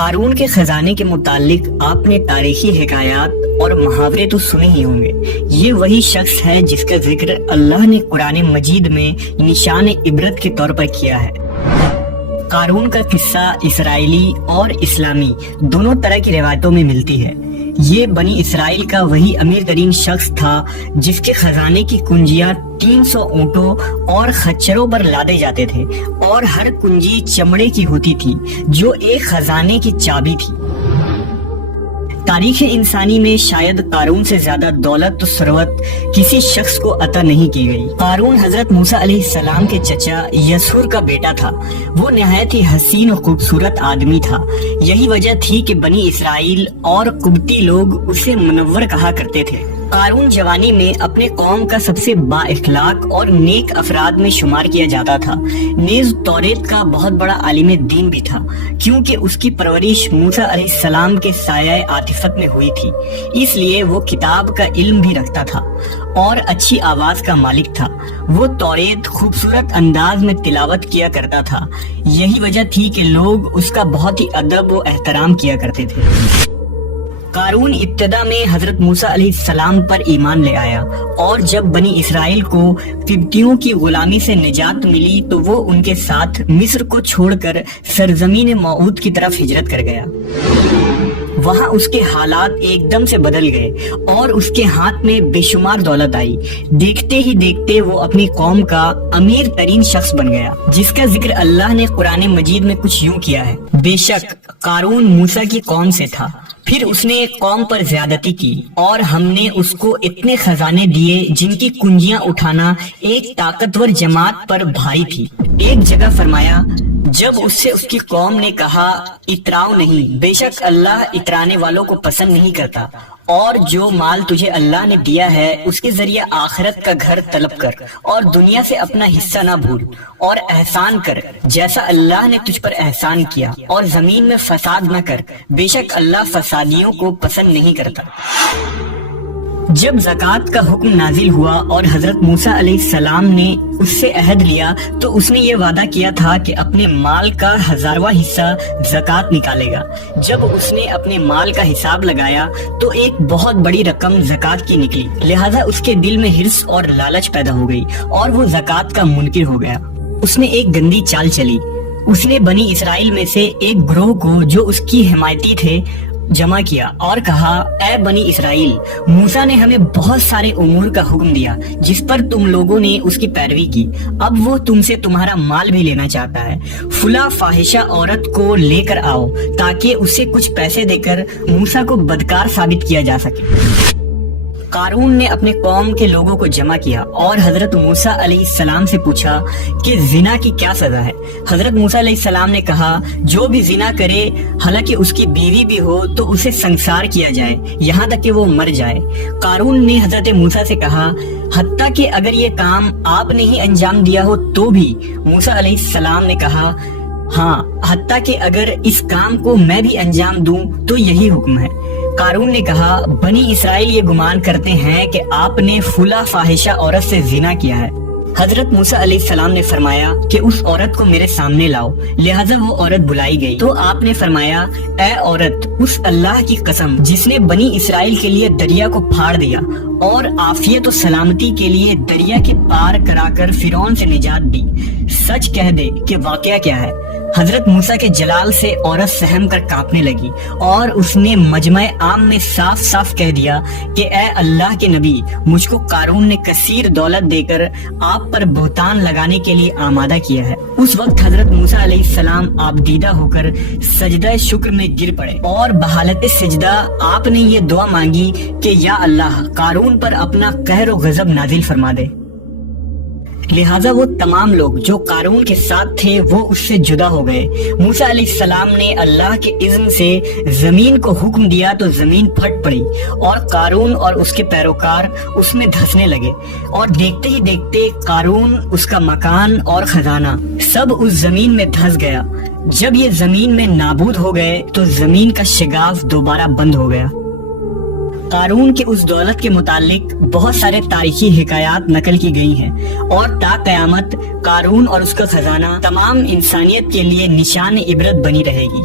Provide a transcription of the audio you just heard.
قارون کے خزانے کے متعلق آپ نے تاریخی حکایات اور محاورے تو سنے ہی ہوں گے۔ یہ وہی شخص ہے جس کا ذکر اللہ نے قرآن مجید میں نشان عبرت کے طور پر کیا ہے۔ قارون کا قصہ اسرائیلی اور اسلامی دونوں طرح کی روایتوں میں ملتی ہے۔ یہ بنی اسرائیل کا وہی امیر ترین شخص تھا جس کے خزانے کی کنجیاں 300 اونٹوں اور خچروں پر لادے جاتے تھے، اور ہر کنجی چمڑے کی ہوتی تھی جو ایک خزانے کی چابی تھی۔ تاریخ انسانی میں شاید قارون سے زیادہ دولت و ثروت کسی شخص کو عطا نہیں کی گئی۔ قارون حضرت موسیٰ علیہ السلام کے چچا یسہر کا بیٹا تھا۔ وہ نہایت ہی حسین و خوبصورت آدمی تھا۔ یہی وجہ تھی کہ بنی اسرائیل اور قبطی لوگ اسے منور کہا کرتے تھے۔ قارون جوانی میں اپنے قوم کا سب سے با اخلاق اور نیک افراد میں شمار کیا جاتا تھا۔ نیز توریت کا بہت بڑا عالم دین بھی تھا، کیونکہ اس کی پرورش موسیٰ علیہ السلام کے سایہ عاطفت میں ہوئی تھی، اس لیے وہ کتاب کا علم بھی رکھتا تھا اور اچھی آواز کا مالک تھا۔ وہ توریت خوبصورت انداز میں تلاوت کیا کرتا تھا۔ یہی وجہ تھی کہ لوگ اس کا بہت ہی ادب و احترام کیا کرتے تھے۔ قارون ابتدا میں حضرت موسیٰ علیہ السلام پر ایمان لے آیا، اور جب بنی اسرائیل کو قبطیوں کی غلامی سے نجات ملی تو وہ ان کے ساتھ مصر کو چھوڑ کر سرزمین موعود کی طرف ہجرت کر گیا۔ وہاں اس کے حالات ایک دم سے بدل گئے اور اس کے ہاتھ میں بے شمار دولت آئی۔ دیکھتے ہی دیکھتے وہ اپنی قوم کا امیر ترین شخص بن گیا، جس کا ذکر اللہ نے قرآن مجید میں کچھ یوں کیا ہے: بے شک قارون موسیٰ کی قوم سے تھا، پھر اس نے ایک قوم پر زیادتی کی، اور ہم نے اس کو اتنے خزانے دیے جن کی کنجیاں اٹھانا ایک طاقتور جماعت پر بھاری تھی۔ ایک جگہ فرمایا، جب اس سے اس کی قوم نے کہا اتراؤ نہیں، بے شک اللہ اترانے والوں کو پسند نہیں کرتا، اور جو مال تجھے اللہ نے دیا ہے اس کے ذریعے آخرت کا گھر طلب کر، اور دنیا سے اپنا حصہ نہ بھول، اور احسان کر جیسا اللہ نے تجھ پر احسان کیا، اور زمین میں فساد نہ کر، بے شک اللہ فسادیوں کو پسند نہیں کرتا۔ جب زکوٰۃ کا حکم نازل ہوا اور حضرت موسیٰ علیہ السلام نے اس سے عہد لیا تو اس نے یہ وعدہ کیا تھا کہ اپنے مال کا 1000واں حصہ زکوٰۃ نکالے گا۔ جب اس نے اپنے مال کا حساب لگایا تو ایک بہت بڑی رقم زکوٰۃ کی نکلی، لہذا اس کے دل میں حرص اور لالچ پیدا ہو گئی اور وہ زکوٰۃ کا منکر ہو گیا۔ اس نے ایک گندی چال چلی۔ اس نے بنی اسرائیل میں سے ایک گروہ کو جو اس کی حمایتی تھے جمع کیا اور کہا، اے بنی اسرائیل، موسیٰ نے ہمیں بہت سارے امور کا حکم دیا جس پر تم لوگوں نے اس کی پیروی کی، اب وہ تم سے تمہارا مال بھی لینا چاہتا ہے۔ فلاں فاحشہ عورت کو لے کر آؤ تاکہ اسے کچھ پیسے دے کر موسیٰ کو بدکار ثابت کیا جا سکے۔ قارون نے اپنے قوم کے لوگوں کو جمع کیا اور حضرت موسیٰ علیہ السلام سے پوچھا کہ زنا کی کیا سزا ہے۔ حضرت موسیٰ علیہ السلام نے کہا، جو بھی زنا کرے حالانکہ اس کی بیوی بھی ہو تو اسے سنسار کیا جائے یہاں تک کہ وہ مر جائے۔ قارون نے حضرت موسیٰ سے کہا، حتیٰ کہ اگر یہ کام آپ نے ہی انجام دیا ہو تو بھی؟ موسیٰ علیہ السلام نے کہا، ہاں، حتیٰ کہ اگر اس کام کو میں بھی انجام دوں تو یہی حکم ہے۔ قارون نے کہا، بنی اسرائیل یہ گمان کرتے ہیں کہ آپ نے فلاں فاحشہ عورت سے زنا کیا ہے۔ حضرت موسیٰ علیہ السلام نے فرمایا کہ اس عورت کو میرے سامنے لاؤ، لہٰذا وہ عورت بلائی گئی تو آپ نے فرمایا، اے عورت، اس اللہ کی قسم جس نے بنی اسرائیل کے لیے دریا کو پھاڑ دیا اور عافیت و سلامتی کے لیے دریا کے پار کرا کر فرعون سے نجات دی، سچ کہہ دے کہ واقعہ کیا ہے۔ حضرت موسیٰ کے جلال سے عورت سہم کر کانپنے لگی اور اس نے مجمع عام میں صاف صاف کہہ دیا کہ اے اللہ کے نبی، مجھ کو قارون نے کثیر دولت دے کر آپ پر بہتان لگانے کے لیے آمادہ کیا ہے۔ اس وقت حضرت موسیٰ علیہ السلام آبدیدہ ہو کر سجدہ شکر میں گر پڑے اور بحالت سجدہ آپ نے یہ دعا مانگی کہ یا اللہ، قارون پر اپنا قہر و غضب نازل فرما دے۔ لہٰذا وہ تمام لوگ جو قارون کے ساتھ تھے وہ اس سے جدا ہو گئے۔ موسیٰ علیہ السلام نے اللہ کے اذن سے زمین کو حکم دیا تو زمین پھٹ پڑی اور قارون اور اس کے پیروکار اس میں دھسنے لگے، اور دیکھتے ہی دیکھتے قارون، اس کا مکان اور خزانہ سب اس زمین میں دھس گیا۔ جب یہ زمین میں نابود ہو گئے تو زمین کا شگاف دوبارہ بند ہو گیا۔ قارون کے اس دولت کے متعلق بہت سارے تاریخی حکایات نقل کی گئی ہیں، اور تا قیامت قارون اور اس کا خزانہ تمام انسانیت کے لیے نشان عبرت بنی رہے گی۔